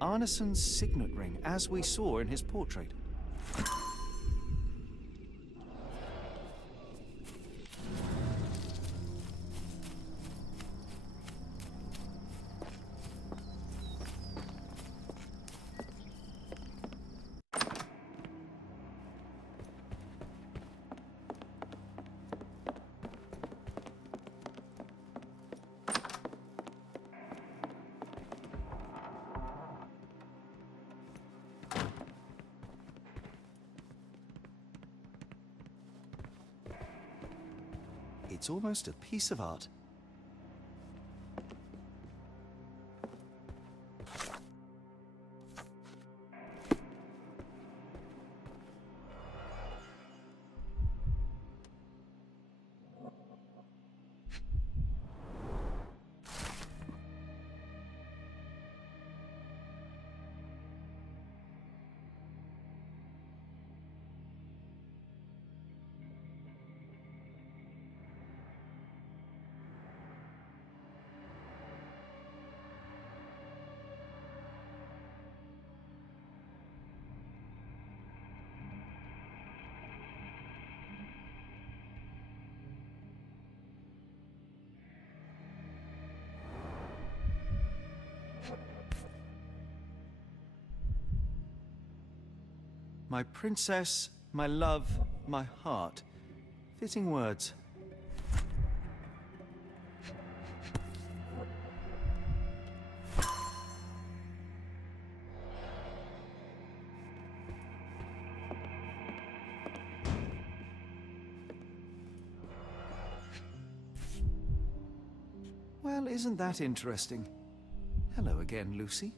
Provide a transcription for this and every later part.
Arneson's signet ring, as we saw in his portrait. It's almost a piece of art. My princess, my love, my heart. Fitting words. Well, isn't that interesting? Hello again, Lucy.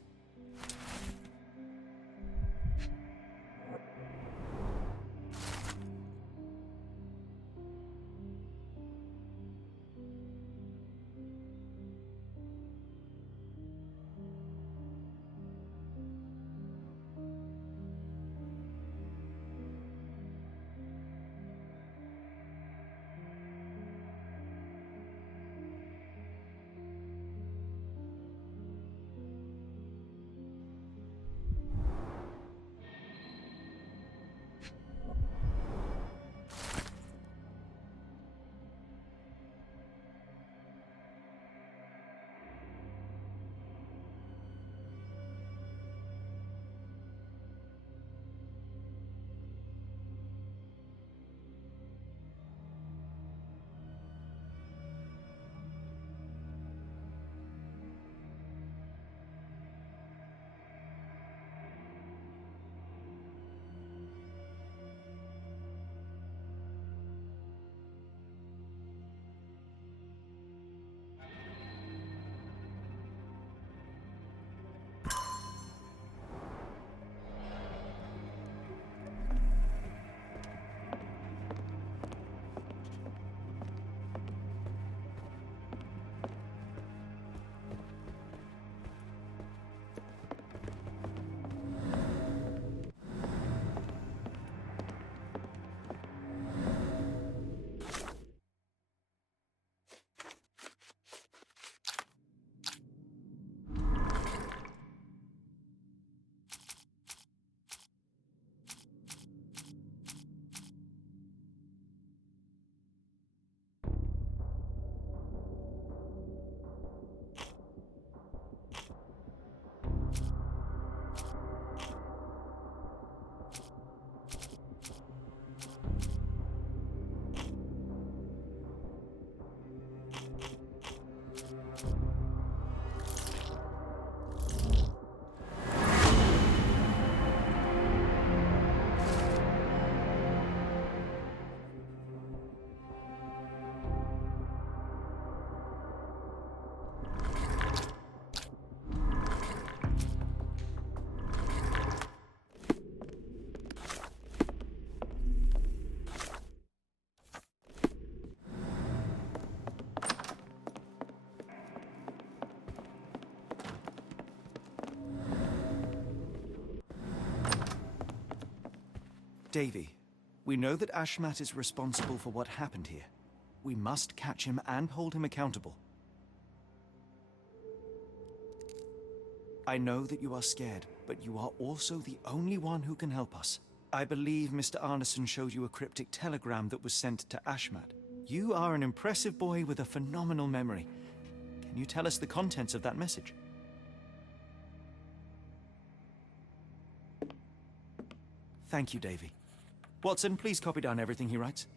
Davy, we know that Ashmat is responsible for what happened here. We must catch him and hold him accountable. I know that you are scared, but you are also the only one who can help us. I believe Mr. Arneson showed you a cryptic telegram that was sent to Ashmat. You are an impressive boy with a phenomenal memory. Can you tell us the contents of that message? Thank you, Davy. Watson, please copy down everything he writes.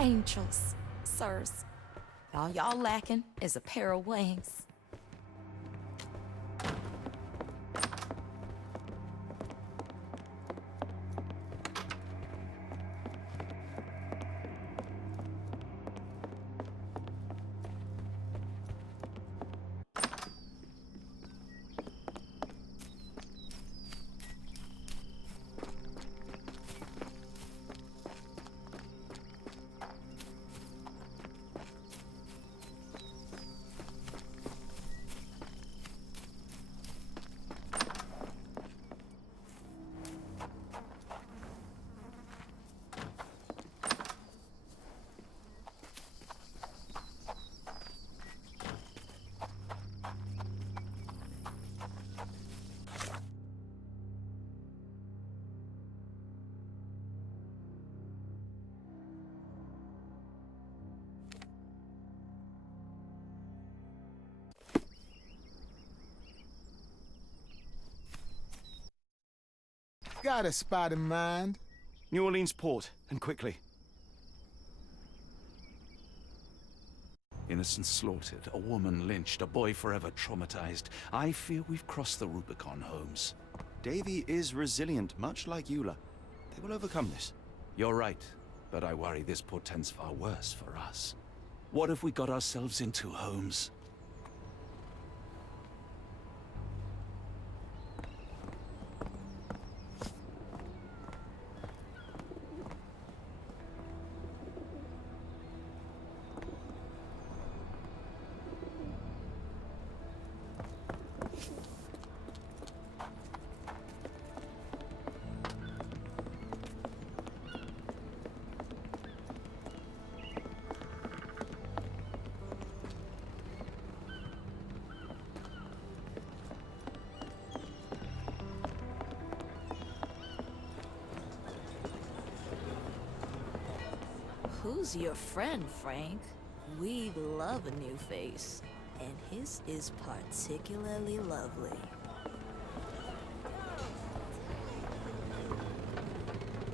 Angels, sirs. All y'all lacking is a pair of wings. Got a spot in mind. New Orleans port, and quickly. Innocents slaughtered, a woman lynched, a boy forever traumatized. I fear we've crossed the Rubicon, Holmes. Davy is resilient, much like Eula. They will overcome this. You're right, but I worry this portends far worse for us. What have we got ourselves into, Holmes? Who's your friend, Frank? We love a new face, and his is particularly lovely.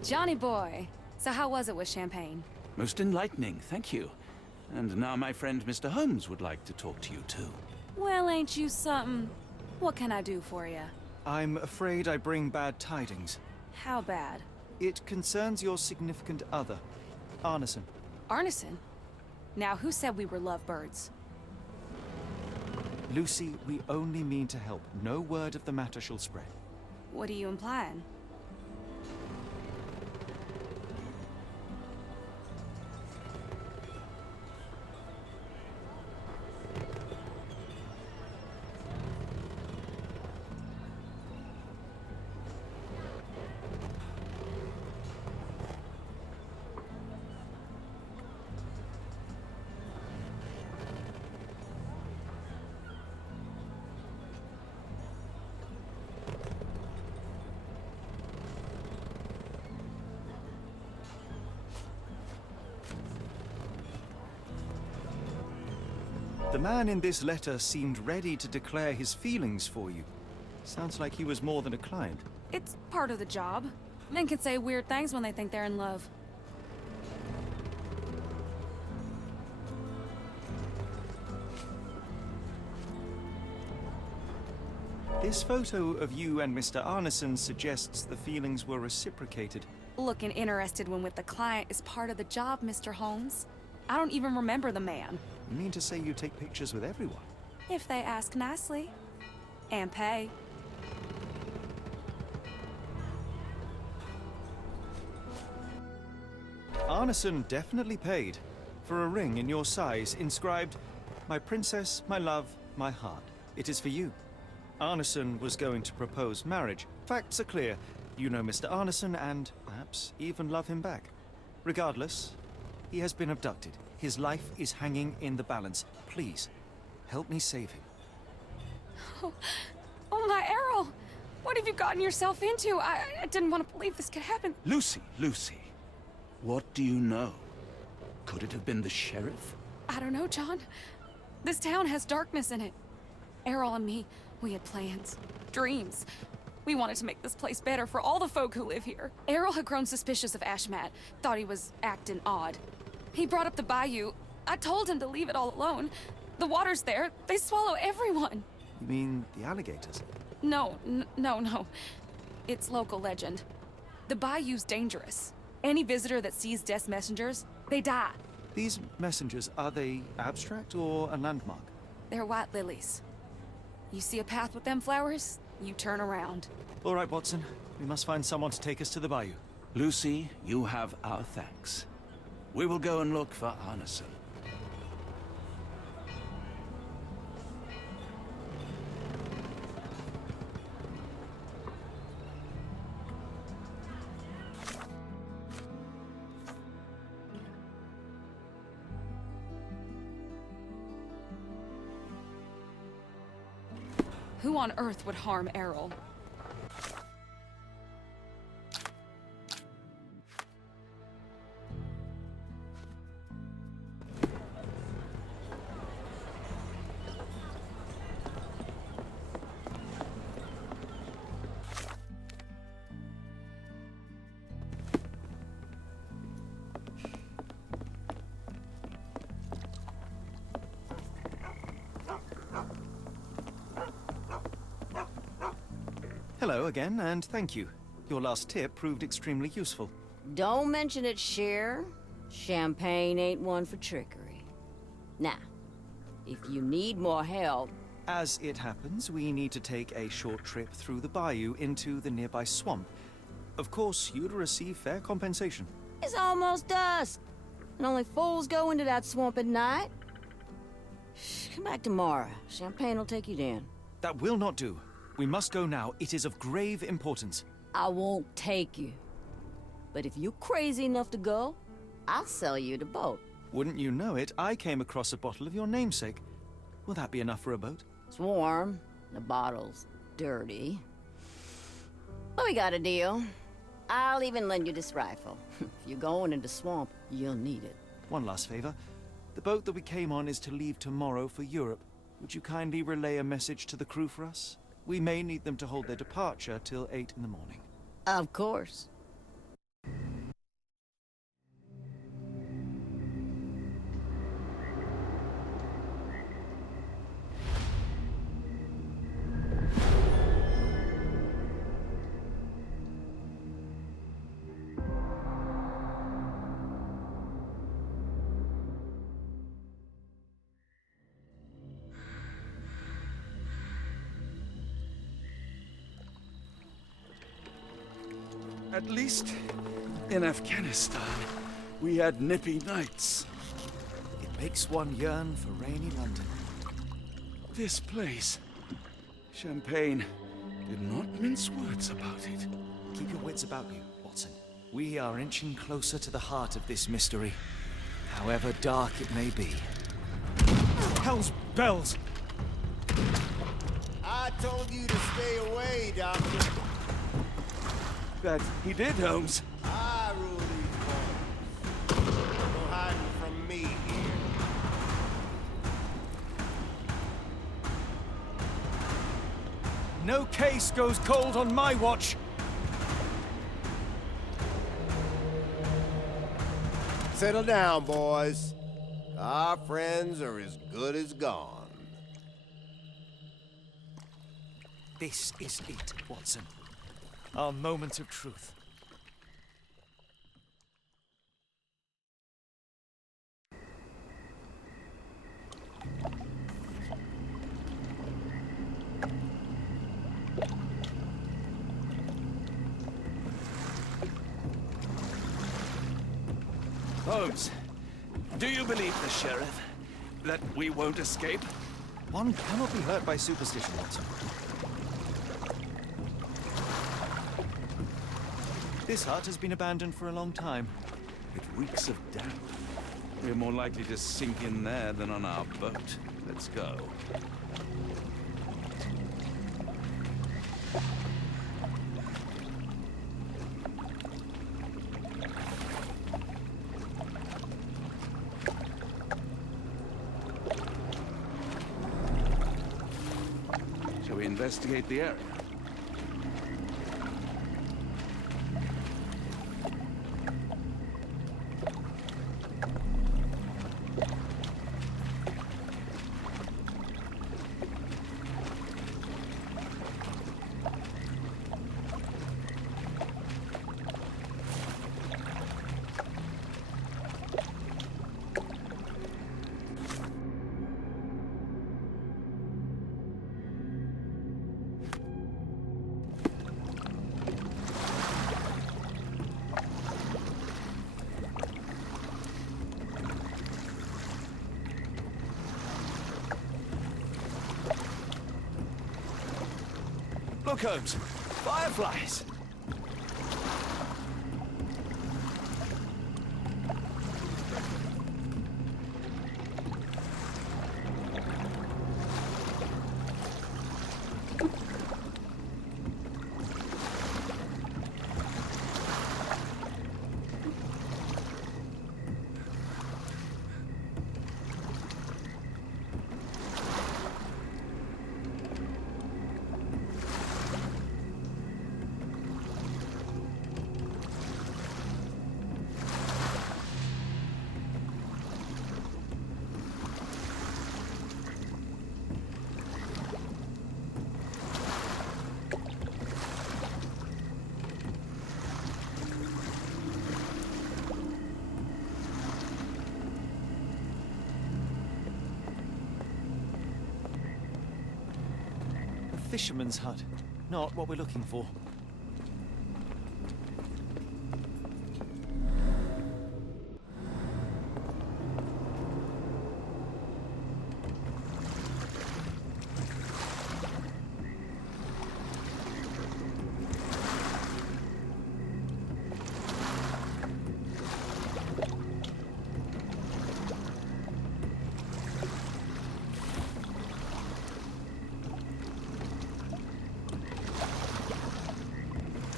Johnny boy. So how was it with Champagne? Most enlightening, thank you. And now my friend Mr. Holmes would like to talk to you too. Well, ain't you something? What can I do for you? I'm afraid I bring bad tidings. How bad? It concerns your significant other, Arneson. Arneson? Now, who said we were lovebirds? Lucy, we only mean to help. No word of the matter shall spread. What are you implying? The man in this letter seemed ready to declare his feelings for you. Sounds like he was more than a client. It's part of the job. Men can say weird things when they think they're in love. This photo of you and Mr. Arneson suggests the feelings were reciprocated. Looking interested when with the client is part of the job, Mr. Holmes. I don't even remember the man. You mean to say you take pictures with everyone? If they ask nicely. And pay. Arneson definitely paid for a ring in your size inscribed, "My princess, my love, my heart. It is for you." Arneson was going to propose marriage. Facts are clear. You know Mr. Arneson and perhaps even love him back. Regardless, he has been abducted. His life is hanging in the balance. Please, help me save him. Oh my Errol! What have you gotten yourself into? I didn't want to believe this could happen. Lucy, Lucy, what do you know? Could it have been the sheriff? I don't know, John. This town has darkness in it. Errol and me, we had plans, dreams. We wanted to make this place better for all the folk who live here. Errol had grown suspicious of Ashmat, thought he was acting odd. He brought up the bayou. I told him to leave it all alone. The water's there. They swallow everyone. You mean the alligators? No. It's local legend. The bayou's dangerous. Any visitor that sees Death's messengers, they die. These messengers, are they abstract or a landmark? They're white lilies. You see a path with them flowers, you turn around. All right, Watson. We must find someone to take us to the bayou. Lucy, you have our thanks. We will go and look for Arneson. Who on earth would harm Errol? Hello again, and thank you. Your last tip proved extremely useful. Don't mention it, Cher. Champagne ain't one for trickery. Now, if you need more help... As it happens, we need to take a short trip through the bayou into the nearby swamp. Of course, you'd receive fair compensation. It's almost dusk, and only fools go into that swamp at night. Come back tomorrow. Champagne will take you down. That will not do. We must go now. It is of grave importance. I won't take you. But if you're crazy enough to go, I'll sell you the boat. Wouldn't you know it, I came across a bottle of your namesake. Will that be enough for a boat? It's warm. The bottle's dirty. But we got a deal. I'll even lend you this rifle. If you're going into swamp, you'll need it. one last favor. The boat that we came on is to leave tomorrow for Europe. Would you kindly relay a message to the crew for us? We may need them to hold their departure till 8 in the morning. Of course. At least in Afghanistan, we had nippy nights. It makes one yearn for rainy London. This place, Champagne, did not mince words about it. Keep your wits about you, Watson. We are inching closer to the heart of this mystery, however dark it may be. Hell's bells! I told you to stay away, Doctor. That he did, Holmes. I rule these waters. No hiding from me here. No case goes cold on my watch! Settle down, boys. Our friends are as good as gone. This is it, Watson. Our moment of truth. Holmes, do you believe the sheriff? That we won't escape? One cannot be hurt by superstition, Watson. This hut has been abandoned for a long time. It reeks of damp. We're more likely to sink in there than on our boat. Let's go. Shall we investigate the area? Look, Holmes. Fireflies! Fisherman's hut. Not what we're looking for.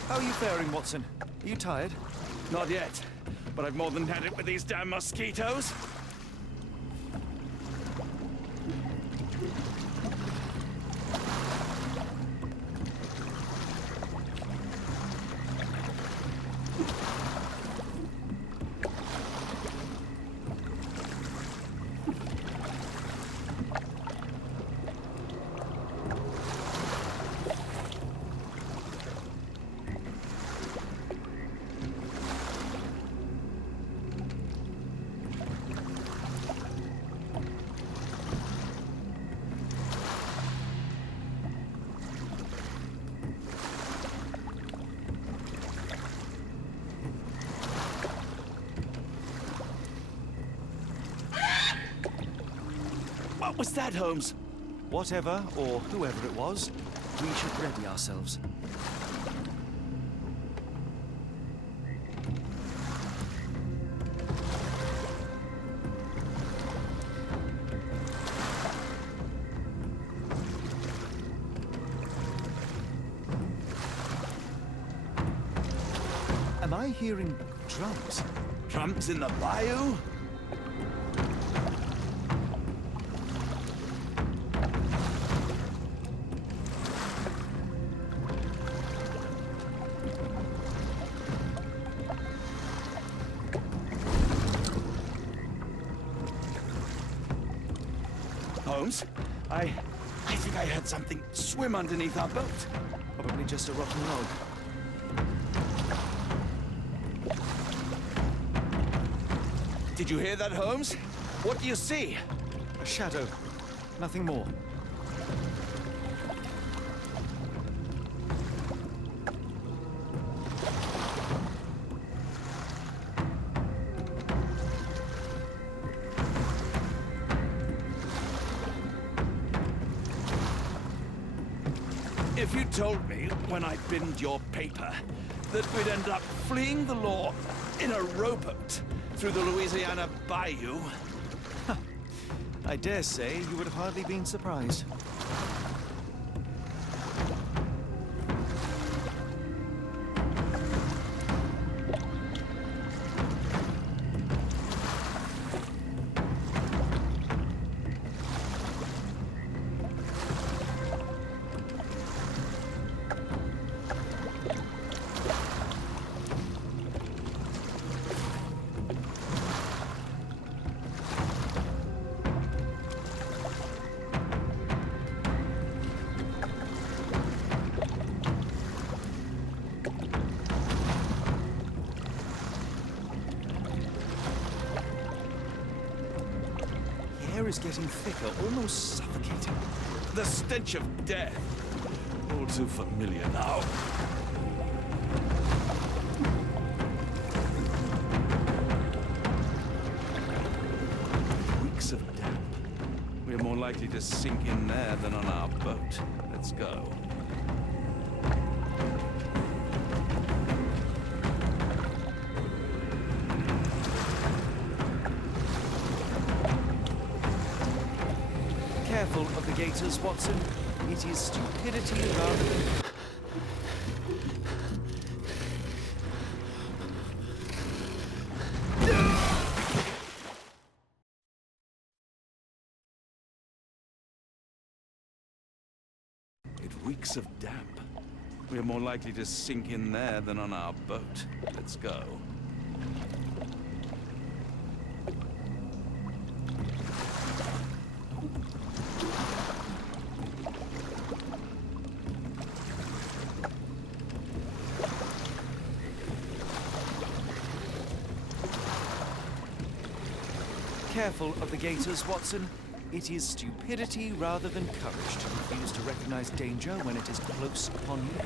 How are you faring, Watson? Are you tired? Not yet. but I've more than had it with these damn mosquitoes. What was that, Holmes? Whatever, or whoever it was, we should ready ourselves. Am I hearing drums? Drums in the bayou? Holmes, I think I heard something swim underneath our boat. Probably just a rotten log. Did you hear that, Holmes? What do you see? A shadow. Nothing more. If you told me when I binned your paper that we'd end up fleeing the law in a rowboat through the Louisiana Bayou... I dare say you would have hardly been surprised. The air is getting thicker, almost suffocating. The stench of death. All too familiar now. Weeks of damp. We're more likely to sink in there than on our boat. Let's go. Careful of the gators, Watson. It is stupidity rather than... It reeks of damp. We're more likely to sink in there than on our boat. Let's go. Careful of the gators, Watson. It is stupidity rather than courage to refuse to recognize danger when it is close upon you.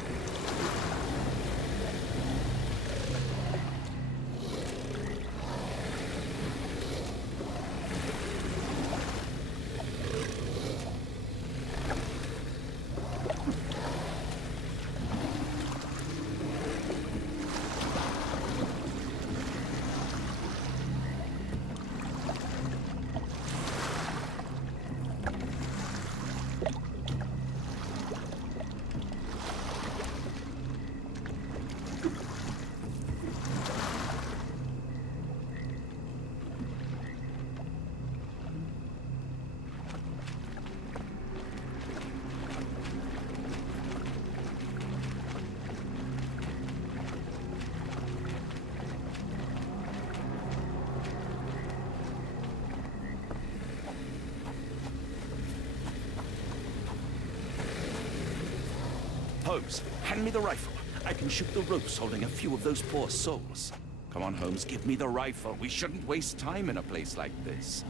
Holmes, hand me the rifle. I can shoot the ropes holding a few of those poor souls. Come on, Holmes, give me the rifle. We shouldn't waste time in a place like this.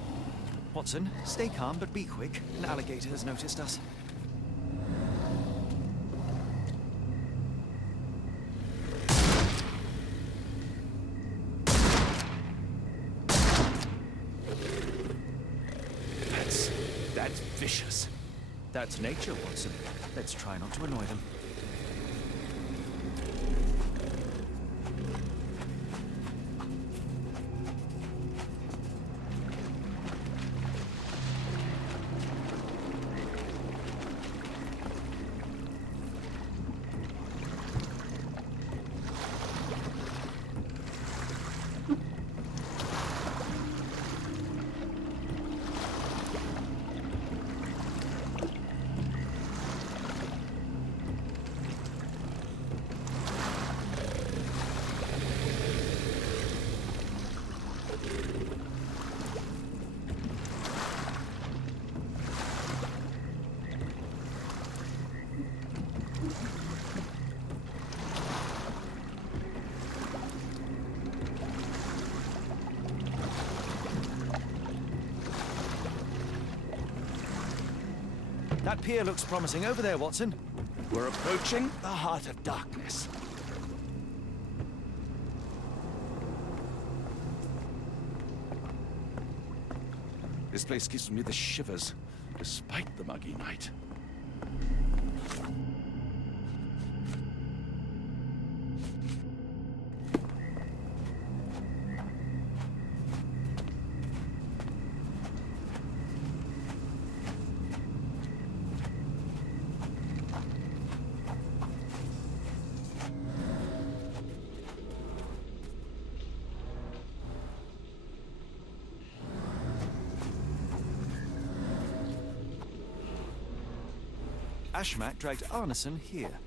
Watson, stay calm, but be quick. An alligator has noticed us. That's vicious. That's nature, Watson. Let's try not to annoy them. That pier looks promising over there, Watson. We're approaching the heart of darkness. This place gives me the shivers, despite the muggy night. Ashmat dragged Arneson here.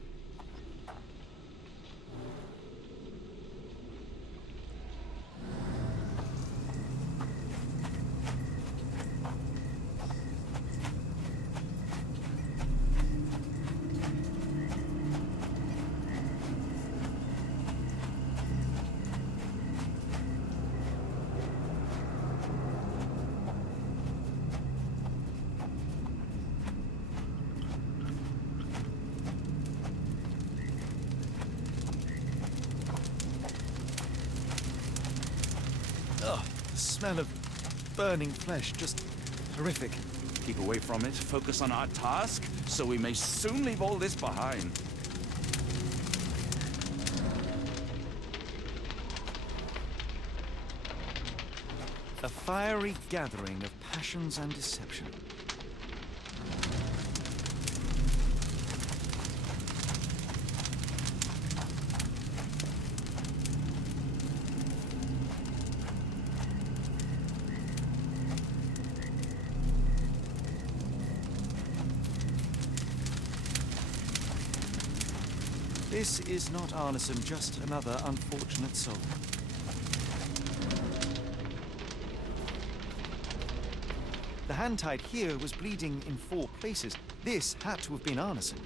The smell of burning flesh, just horrific. Keep away from it, focus on our task, so we may soon leave all this behind. A fiery gathering of passions and deception. This is not Arneson, just another unfortunate soul. The hand tied here was bleeding in 4 places. This had to have been Arneson.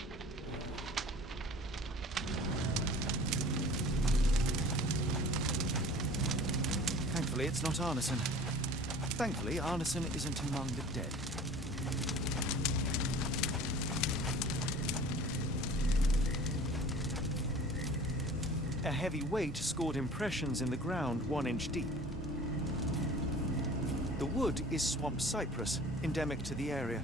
Thankfully, it's not Arneson. Thankfully, Arneson isn't among the dead. A heavy weight scored impressions in the ground 1 inch deep. The wood is swamp cypress, endemic to the area.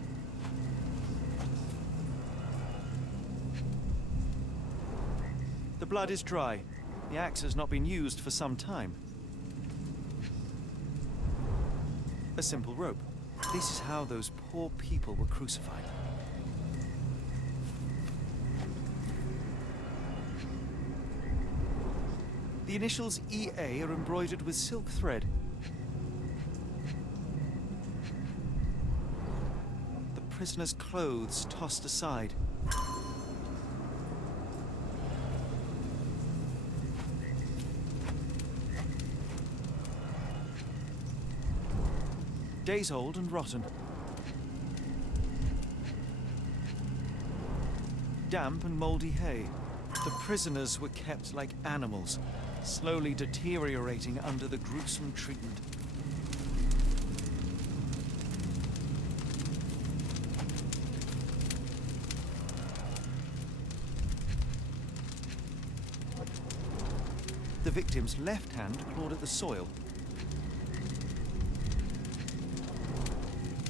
The blood is dry. The axe has not been used for some time. A simple rope. This is how those poor people were crucified. The initials EA are embroidered with silk thread. The prisoner's clothes tossed aside. Days old and rotten. damp and moldy hay. The prisoners were kept like animals, slowly deteriorating under the gruesome treatment. The victim's left hand clawed at the soil.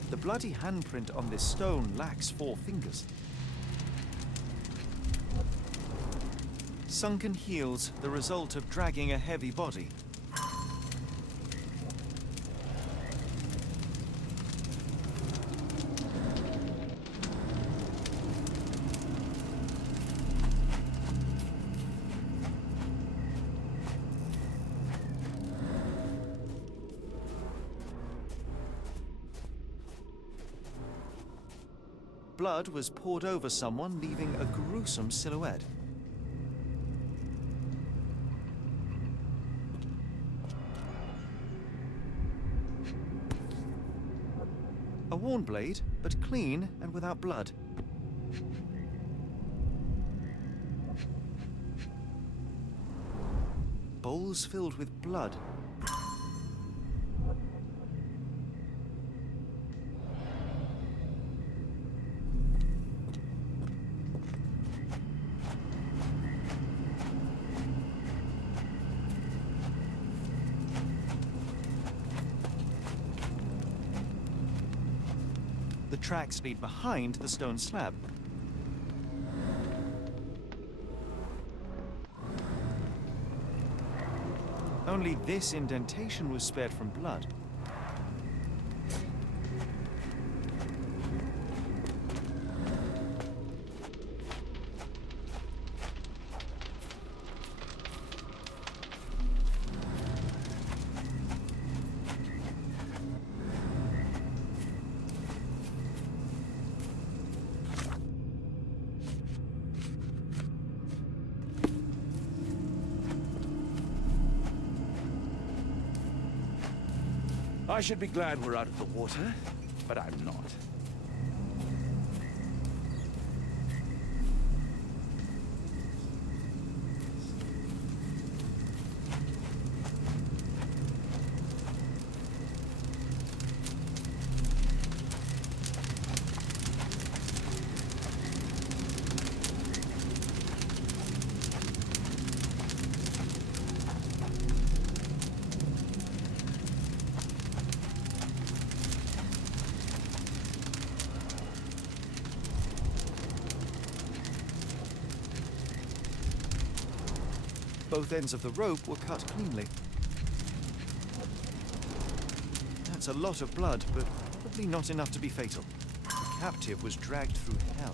The bloody handprint on this stone lacks 4 fingers. Sunken heels, the result of dragging a heavy body. Blood was poured over someone, leaving a gruesome silhouette. A worn blade, but clean and without blood. Bowls filled with blood. The tracks lead behind the stone slab. Only this indentation was spared from blood. I should be glad we're out of the water, but I'm not. Both ends of the rope were cut cleanly. That's a lot of blood, but probably not enough to be fatal. The captive was dragged through hell.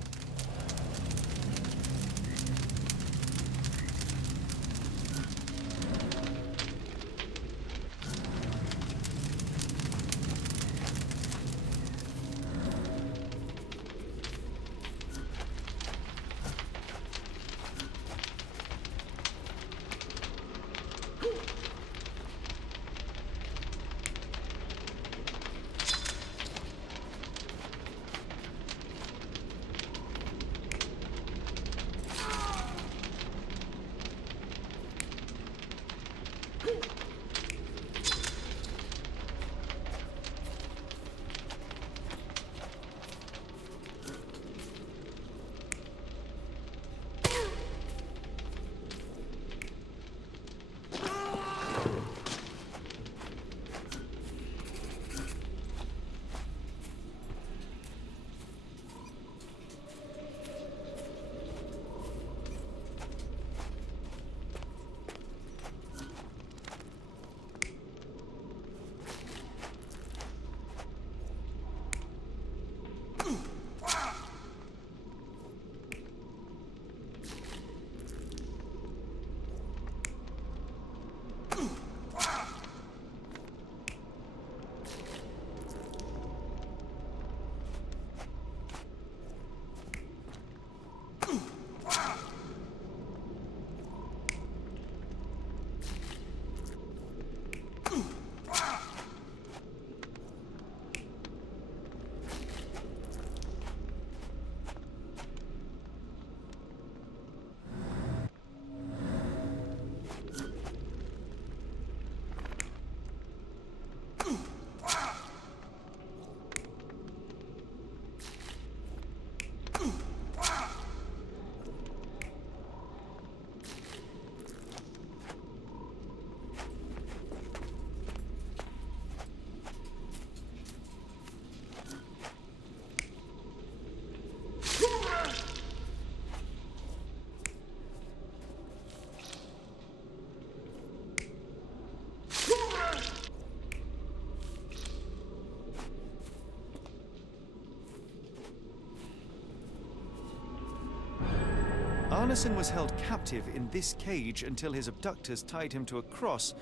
Arneson was held captive in this cage until his abductors tied him to a cross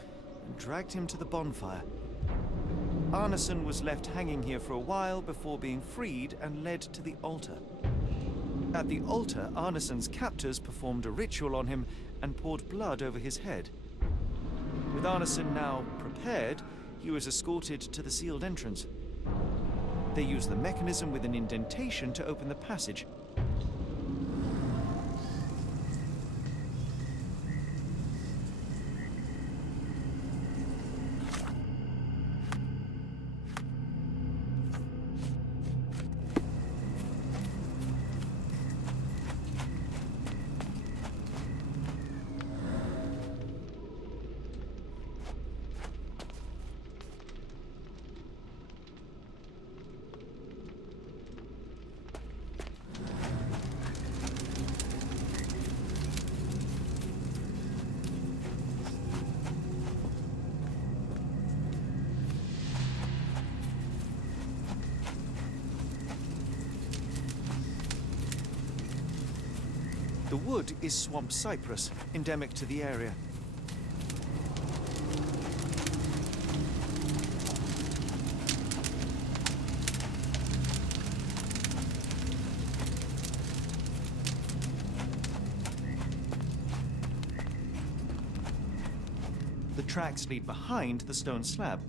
and dragged him to the bonfire. Arneson was left hanging here for a while before being freed and led to the altar. At the altar, Arneson's captors performed a ritual on him and poured blood over his head. With Arneson now prepared, he was escorted to the sealed entrance. They used the mechanism with an indentation to open the passage. The wood is swamp cypress, endemic to the area. The tracks lead behind the stone slab.